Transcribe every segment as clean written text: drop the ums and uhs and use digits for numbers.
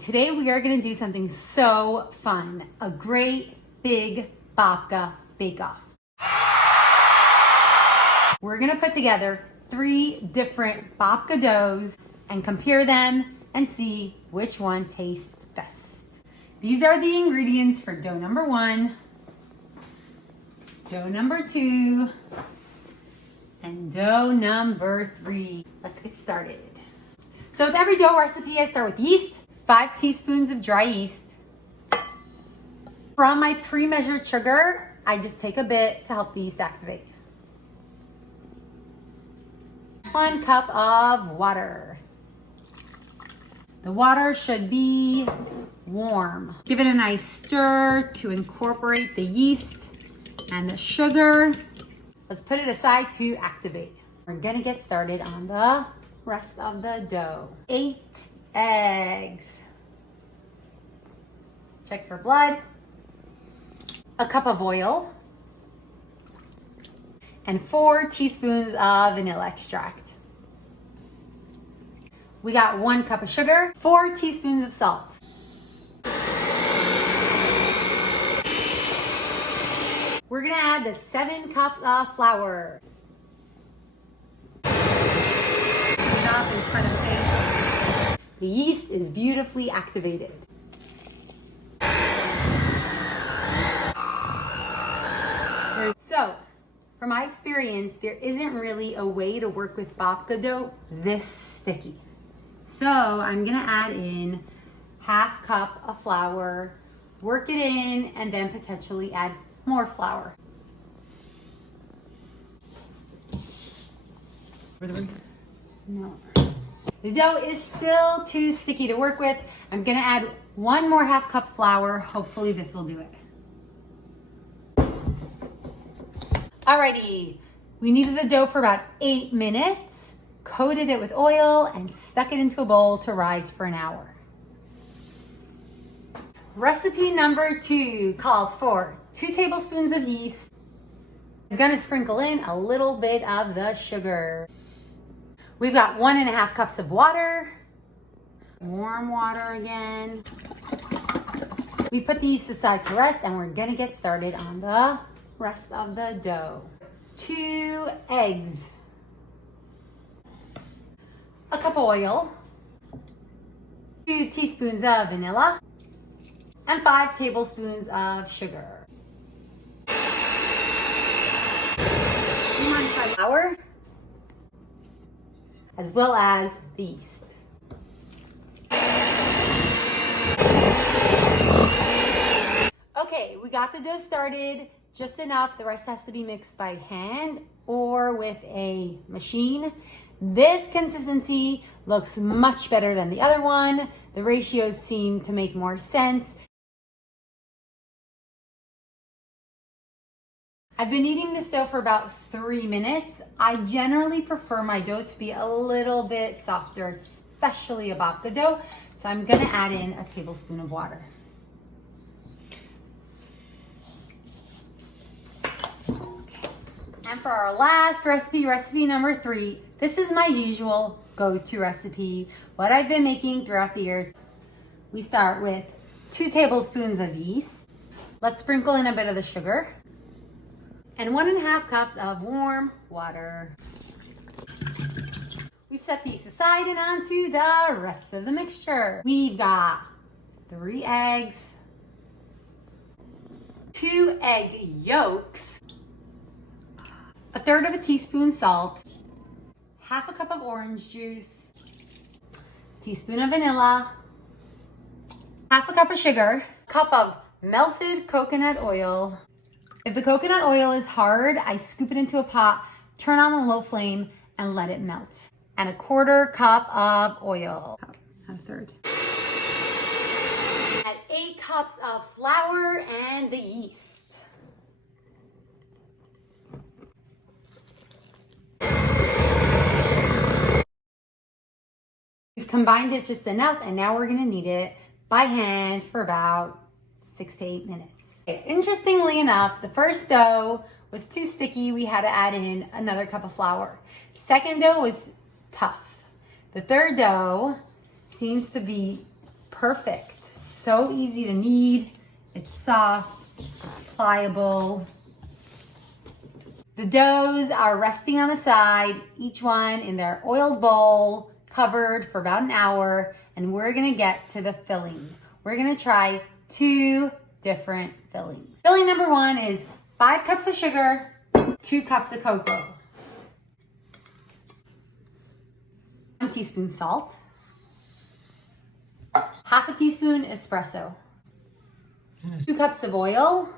Today we are going to do something so fun, a great big babka bake-off. We're going to put together 3 different babka doughs and compare them and see which one tastes best. These are the ingredients for dough number 1, dough number 2, and dough number 3. Let's get started. So with every dough recipe, I start with yeast, 5 teaspoons of dry yeast. From my pre-measured sugar, I just take a bit to help the yeast activate. 1 cup of water. The water should be warm. Give it a nice stir to incorporate the yeast and the sugar. Let's put it aside to activate. We're gonna get started on the rest of the dough. 8 eggs. Check for blood. A cup of oil. And 4 teaspoons of vanilla extract. We got 1 cup of sugar, 4 teaspoons of salt. We're gonna add the 7 cups of flour. Up in front of the face. The yeast is beautifully activated. So, from my experience, there isn't really a way to work with babka dough this sticky. So I'm gonna add in 1/2 cup of flour, work it in, and then potentially add more flour. No. The dough is still too sticky to work with. I'm gonna add 1 more 1/2 cup flour. Hopefully this will do it. Alrighty, we kneaded the dough for about 8 minutes, coated it with oil, and stuck it into a bowl to rise for an hour. Recipe number 2 calls for 2 tablespoons of yeast. I'm gonna sprinkle in a little bit of the sugar. We've got 1.5 cups of water, warm water again. We put the yeast aside to rest and we're gonna get started on the rest of the dough. 2 eggs, a cup of oil, 2 teaspoons of vanilla, and 5 tablespoons of sugar. You want to try flour, as well as the yeast. Okay, we got the dough started. Just enough. The rest has to be mixed by hand or with a machine. This consistency looks much better than the other one. The ratios seem to make more sense. I've been kneading this dough for about 3 minutes. I generally prefer my dough to be a little bit softer, especially a babka dough. So I'm gonna add in a tablespoon of water. And for our last recipe, recipe number 3, this is my usual go-to recipe, what I've been making throughout the years. We start with 2 tablespoons of yeast. Let's sprinkle in a bit of the sugar. And 1.5 cups of warm water. We've set these aside and on to the rest of the mixture. We've got 3 eggs, 2 egg yolks, 1/3 of a teaspoon salt, 1/2 cup of orange juice, teaspoon of vanilla, 1/2 cup of sugar, cup of melted coconut oil. If the coconut oil is hard, I scoop it into a pot, turn on the low flame, and let it melt. And 1/4 cup of oil. Not 1/3. Add 8 cups of flour and the yeast. We've combined it just enough, and now we're gonna knead it by hand for about 6 to 8 minutes. Okay, interestingly enough, the first dough was too sticky. We had to add in another cup of flour. Second dough was tough. The third dough seems to be perfect. So easy to knead. It's soft, it's pliable. The doughs are resting on the side, each one in their oiled bowl, covered for about an hour, and we're gonna get to the filling. We're gonna try 2 different fillings. Filling number 1 is 5 cups of sugar, 2 cups of cocoa, 1 teaspoon salt, half a teaspoon espresso, 2 cups of oil,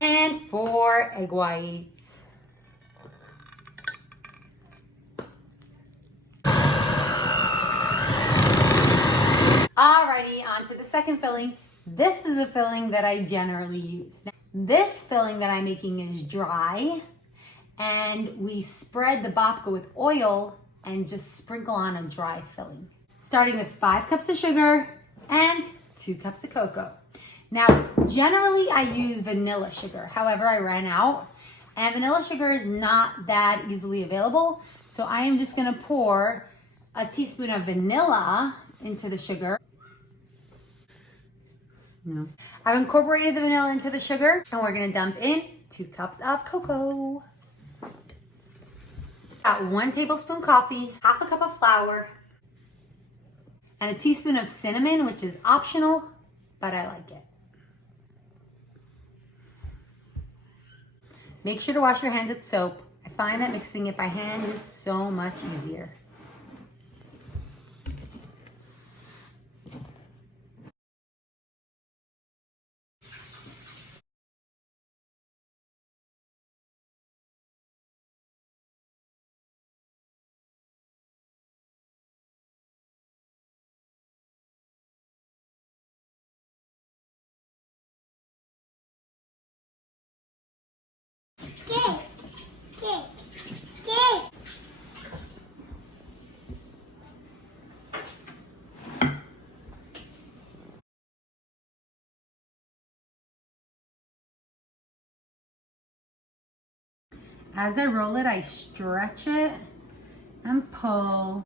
and 4 egg whites. Alrighty, on to the second filling. This is the filling that I generally use. Now, this filling that I'm making is dry, and we spread the babka with oil and just sprinkle on a dry filling. Starting with 5 cups of sugar and 2 cups of cocoa. Now, generally I use vanilla sugar. However, I ran out, and vanilla sugar is not that easily available. So I am just gonna pour a teaspoon of vanilla into the sugar. I've incorporated the vanilla into the sugar, and we're gonna dump in 2 cups of cocoa. Got 1 tablespoon coffee, half a cup of flour, and a teaspoon of cinnamon, which is optional, but I like it. Make sure to wash your hands with soap. I find that mixing it by hand is so much easier. As I roll it, I stretch it and pull.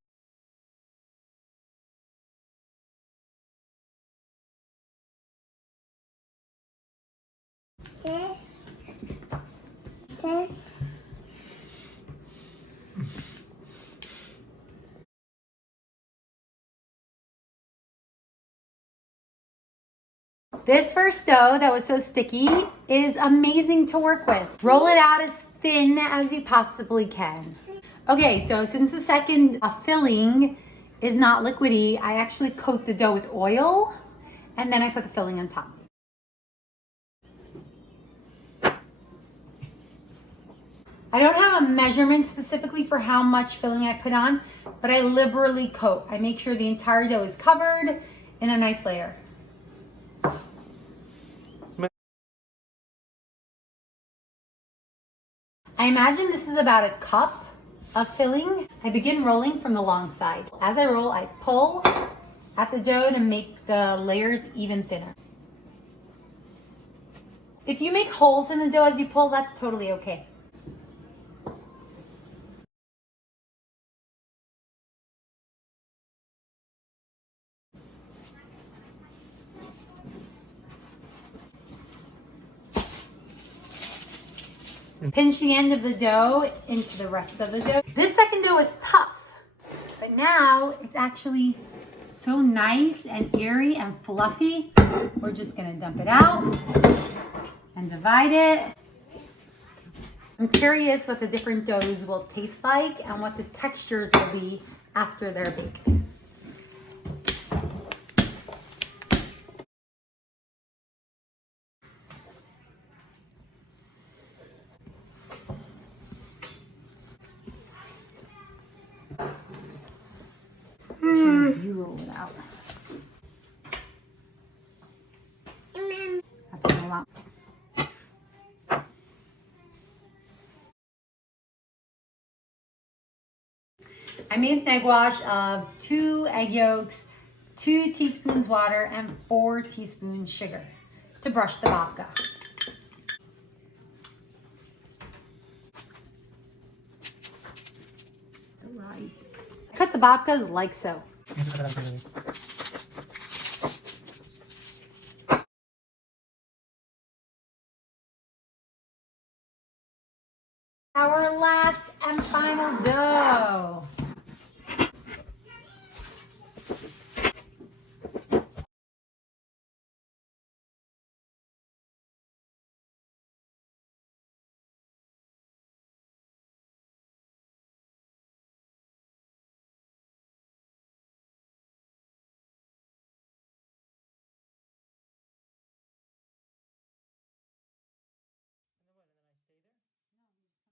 This first dough that was so sticky is amazing to work with. Roll it out as thin as you possibly can. Okay, so since the second filling is not liquidy, I actually coat the dough with oil, and then I put the filling on top. I don't have a measurement specifically for how much filling I put on, but I liberally coat. I make sure the entire dough is covered in a nice layer. I imagine this is about a cup of filling. I begin rolling from the long side. As I roll, I pull at the dough to make the layers even thinner. If you make holes in the dough as you pull, that's totally okay. Pinch the end of the dough into the rest of the dough. This second dough is tough, but now it's actually so nice and airy and fluffy. We're just gonna dump it out and divide it. I'm curious what the different doughs will taste like and what the textures will be after they're baked. You roll it out. I put it all out. I made an egg wash of 2 egg yolks, 2 teaspoons water, and 4 teaspoons sugar to brush the babka. The rice. Cut the babkas like so. Our last and final dough.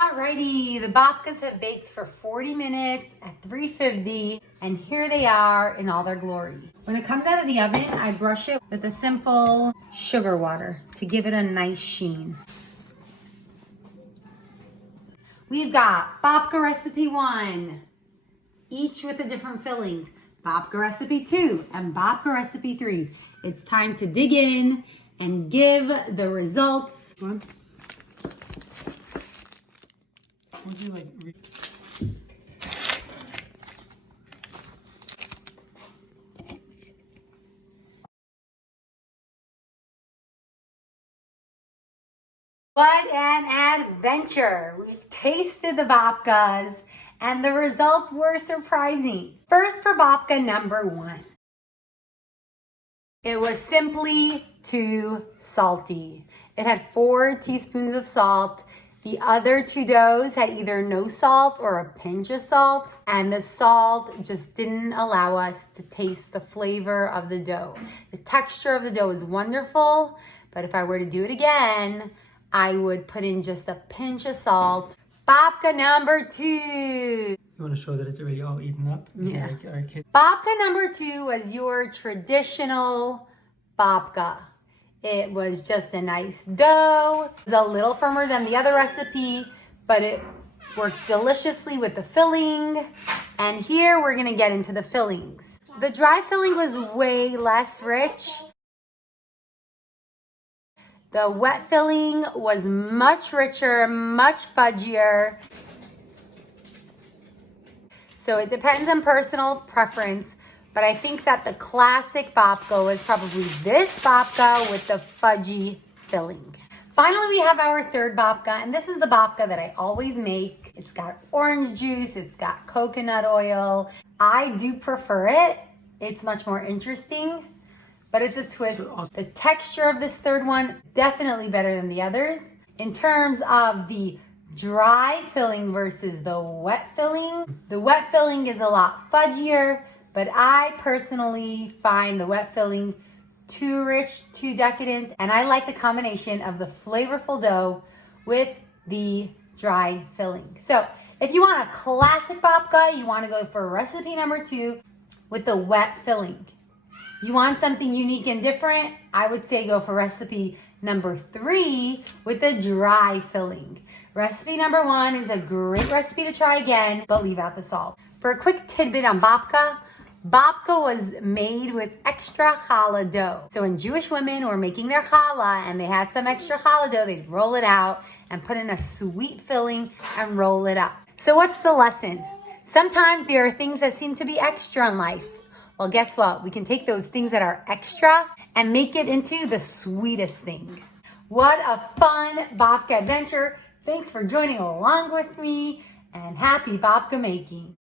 Alrighty, the babkas have baked for 40 minutes at 350, and here they are in all their glory. When it comes out of the oven, I brush it with a simple sugar water to give it a nice sheen. We've got babka recipe 1, each with a different filling. Babka recipe 2 and babka recipe 3. It's time to dig in and give the results. Would you like What an adventure! We've tasted the babkas and the results were surprising. First for babka number 1. It was simply too salty. It had 4 teaspoons of salt. The other 2 doughs had either no salt or a pinch of salt, and the salt just didn't allow us to taste the flavor of the dough. The texture of the dough is wonderful, but if I were to do it again, I would put in just a pinch of salt. Babka number 2. You want to show that it's already all eaten up? Yeah. Like our kids. Babka number 2 was your traditional babka. It was just a nice dough. It was a little firmer than the other recipe, but it worked deliciously with the filling. And here we're gonna get into the fillings. The dry filling was way less rich. The wet filling was much richer, much fudgier. So it depends on personal preference. But I think that the classic babka is probably this babka with the fudgy filling. Finally, we have our third babka, and this is the babka that I always make. It's got orange juice, it's got coconut oil. I do prefer it. It's much more interesting, but it's a twist. The texture of this third one, definitely better than the others. In terms of the dry filling versus the wet filling is a lot fudgier. But I personally find the wet filling too rich, too decadent, and I like the combination of the flavorful dough with the dry filling. So if you want a classic babka, you want to go for recipe number 2 with the wet filling. You want something unique and different, I would say go for recipe number 3 with the dry filling. Recipe number 1 is a great recipe to try again, but leave out the salt. For a quick tidbit on babka, babka was made with extra challah dough. So when Jewish women were making their challah and they had some extra challah dough, they'd roll it out and put in a sweet filling and roll it up. So what's the lesson? Sometimes there are things that seem to be extra in life. Well, guess what? We can take those things that are extra and make it into the sweetest thing. What a fun babka adventure. Thanks for joining along with me, and happy babka making.